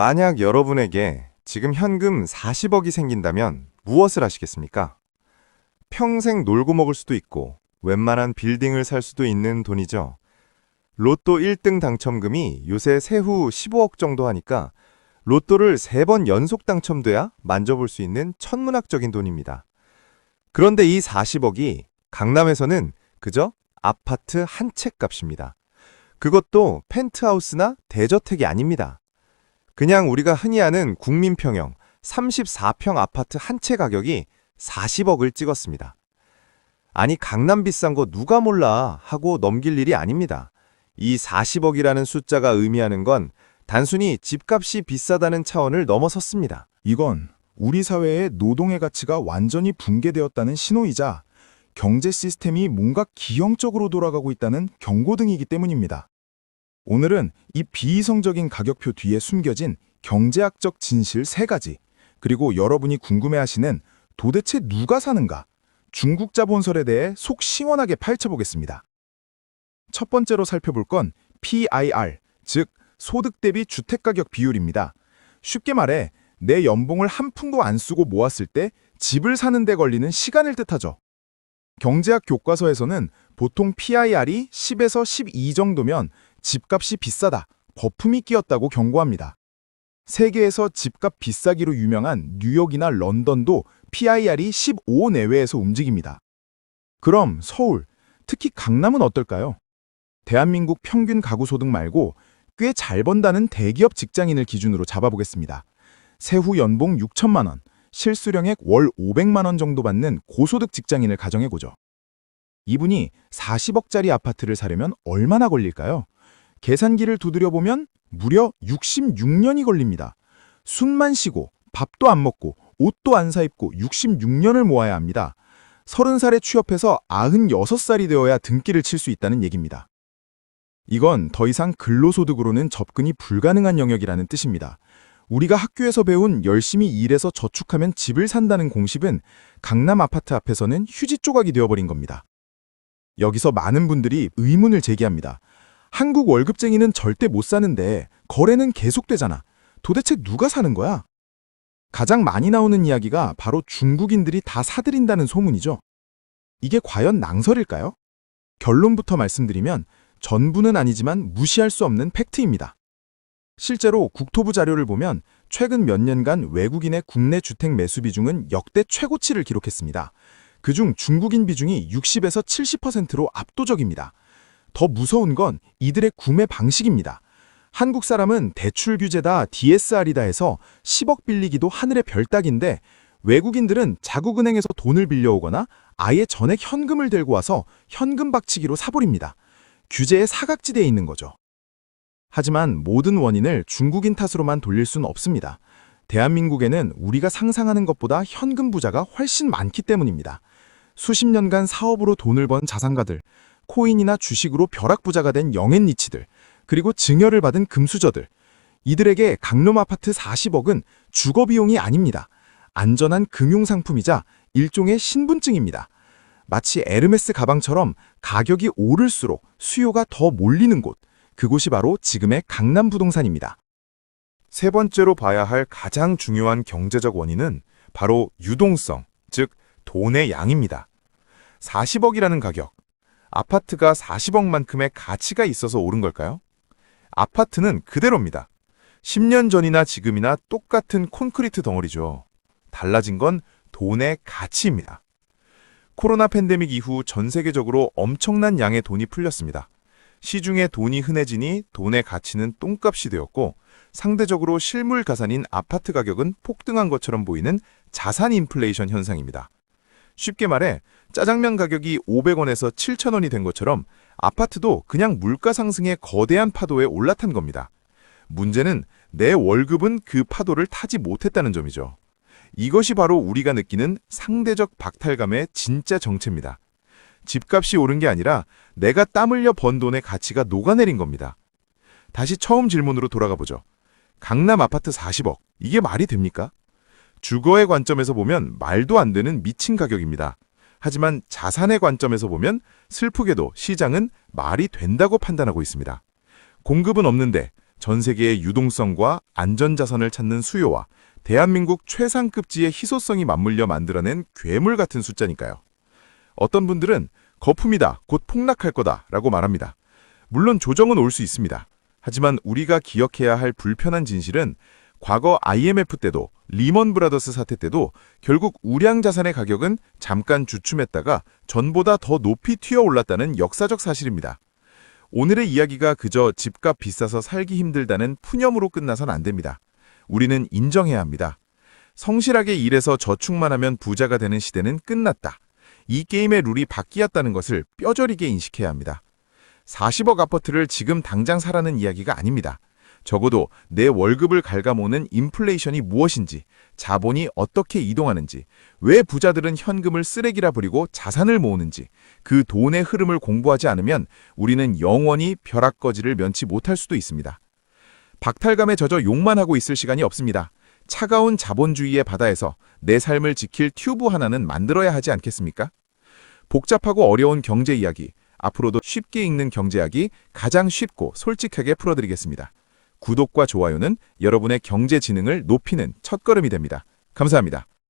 만약 여러분에게 지금 현금 40억이 생긴다면 무엇을 하시겠습니까? 평생 놀고 먹을 수도 있고 웬만한 빌딩을 살 수도 있는 돈이죠. 로또 1등 당첨금이 요새 세후 15억 정도 하니까 로또를 3번 연속 당첨돼야 만져볼 수 있는 천문학적인 돈입니다. 그런데 이 40억이 강남에서는 그저 아파트 한 채 값입니다. 그것도 펜트하우스나 대저택이 아닙니다. 그냥 우리가 흔히 아는 국민평형 34평 아파트 한 채 가격이 40억을 찍었습니다. 아니 강남 비싼 거 누가 몰라 하고 넘길 일이 아닙니다. 이 40억이라는 숫자가 의미하는 건 단순히 집값이 비싸다는 차원을 넘어섰습니다. 이건 우리 사회의 노동의 가치가 완전히 붕괴되었다는 신호이자 경제 시스템이 뭔가 기형적으로 돌아가고 있다는 경고등이기 때문입니다. 오늘은 이 비이성적인 가격표 뒤에 숨겨진 경제학적 진실 3가지, 그리고 여러분이 궁금해하시는 도대체 누가 사는가? 중국 자본설에 대해 속 시원하게 파헤쳐보겠습니다. 첫 번째로 살펴볼 건 PIR, 즉 소득 대비 주택가격 비율입니다. 쉽게 말해 내 연봉을 한 푼도 안 쓰고 모았을 때 집을 사는 데 걸리는 시간을 뜻하죠. 경제학 교과서에서는 보통 PIR이 10에서 12 정도면 집값이 비싸다, 거품이 끼었다고 경고합니다. 세계에서 집값 비싸기로 유명한 뉴욕이나 런던도 PIR이 15 내외에서 움직입니다. 그럼 서울, 특히 강남은 어떨까요? 대한민국 평균 가구 소득 말고 꽤 잘 번다는 대기업 직장인을 기준으로 잡아보겠습니다. 세후 연봉 6천만 원, 실수령액 월 500만 원 정도 받는 고소득 직장인을 가정해보죠. 이분이 40억짜리 아파트를 사려면 얼마나 걸릴까요? 계산기를 두드려보면 무려 66년이 걸립니다. 숨만 쉬고 밥도 안 먹고 옷도 안 사입고 66년을 모아야 합니다. 30살에 취업해서 96살이 되어야 등기를 칠 수 있다는 얘기입니다. 이건 더 이상 근로소득으로는 접근이 불가능한 영역이라는 뜻입니다. 우리가 학교에서 배운 열심히 일해서 저축하면 집을 산다는 공식은 강남 아파트 앞에서는 휴지 조각이 되어버린 겁니다. 여기서 많은 분들이 의문을 제기합니다. 한국 월급쟁이는 절대 못 사는데 거래는 계속되잖아. 도대체 누가 사는 거야? 가장 많이 나오는 이야기가 바로 중국인들이 다 사들인다는 소문이죠. 이게 과연 낭설일까요? 결론부터 말씀드리면 전부는 아니지만 무시할 수 없는 팩트입니다. 실제로 국토부 자료를 보면 최근 몇 년간 외국인의 국내 주택 매수 비중은 역대 최고치를 기록했습니다. 그중 중국인 비중이 60에서 70%로 압도적입니다. 더 무서운 건 이들의 구매 방식입니다. 한국 사람은 대출 규제다, DSR이다 해서 10억 빌리기도 하늘의 별 따기인데 외국인들은 자국은행에서 돈을 빌려오거나 아예 전액 현금을 들고 와서 현금 박치기로 사버립니다. 규제의 사각지대에 있는 거죠. 하지만 모든 원인을 중국인 탓으로만 돌릴 수는 없습니다. 대한민국에는 우리가 상상하는 것보다 현금 부자가 훨씬 많기 때문입니다. 수십 년간 사업으로 돈을 번 자산가들, 코인이나 주식으로 벼락부자가 된 영앤리치들, 그리고 증여를 받은 금수저들. 이들에게 강남 아파트 40억은 주거비용이 아닙니다. 안전한 금융상품이자 일종의 신분증입니다. 마치 에르메스 가방처럼 가격이 오를수록 수요가 더 몰리는 곳, 그곳이 바로 지금의 강남 부동산입니다. 세 번째로 봐야 할 가장 중요한 경제적 원인은 바로 유동성, 즉 돈의 양입니다. 40억이라는 가격, 아파트가 40억만큼의 가치가 있어서 오른 걸까요? 아파트는 그대로입니다. 10년 전이나 지금이나 똑같은 콘크리트 덩어리죠. 달라진 건 돈의 가치입니다. 코로나 팬데믹 이후 전 세계적으로 엄청난 양의 돈이 풀렸습니다. 시중에 돈이 흔해지니 돈의 가치는 똥값이 되었고 상대적으로 실물 가산인 아파트 가격은 폭등한 것처럼 보이는 자산 인플레이션 현상입니다. 쉽게 말해 짜장면 가격이 500원에서 7,000원이 된 것처럼 아파트도 그냥 물가 상승의 거대한 파도에 올라탄 겁니다. 문제는 내 월급은 그 파도를 타지 못했다는 점이죠. 이것이 바로 우리가 느끼는 상대적 박탈감의 진짜 정체입니다. 집값이 오른 게 아니라 내가 땀 흘려 번 돈의 가치가 녹아내린 겁니다. 다시 처음 질문으로 돌아가 보죠. 강남 아파트 40억, 이게 말이 됩니까? 주거의 관점에서 보면 말도 안 되는 미친 가격입니다. 하지만 자산의 관점에서 보면 슬프게도 시장은 말이 된다고 판단하고 있습니다. 공급은 없는데 전 세계의 유동성과 안전자산을 찾는 수요와 대한민국 최상급지의 희소성이 맞물려 만들어낸 괴물 같은 숫자니까요. 어떤 분들은 거품이다, 곧 폭락할 거다 라고 말합니다. 물론 조정은 올 수 있습니다. 하지만 우리가 기억해야 할 불편한 진실은 과거 IMF 때도 리먼 브라더스 사태 때도 결국 우량 자산의 가격은 잠깐 주춤했다가 전보다 더 높이 튀어올랐다는 역사적 사실입니다. 오늘의 이야기가 그저 집값 비싸서 살기 힘들다는 푸념으로 끝나선 안 됩니다. 우리는 인정해야 합니다. 성실하게 일해서 저축만 하면 부자가 되는 시대는 끝났다. 이 게임의 룰이 바뀌었다는 것을 뼈저리게 인식해야 합니다. 40억 아파트를 지금 당장 사라는 이야기가 아닙니다. 적어도 내 월급을 갉아모으는 인플레이션이 무엇인지, 자본이 어떻게 이동하는지, 왜 부자들은 현금을 쓰레기라 버리고 자산을 모으는지, 그 돈의 흐름을 공부하지 않으면 우리는 영원히 벼락거지를 면치 못할 수도 있습니다. 박탈감에 젖어 욕만 하고 있을 시간이 없습니다. 차가운 자본주의의 바다에서 내 삶을 지킬 튜브 하나는 만들어야 하지 않겠습니까? 복잡하고 어려운 경제 이야기, 앞으로도 쉽게 읽는 경제학이 가장 쉽고 솔직하게 풀어드리겠습니다. 구독과 좋아요는 여러분의 경제 지능을 높이는 첫걸음이 됩니다. 감사합니다.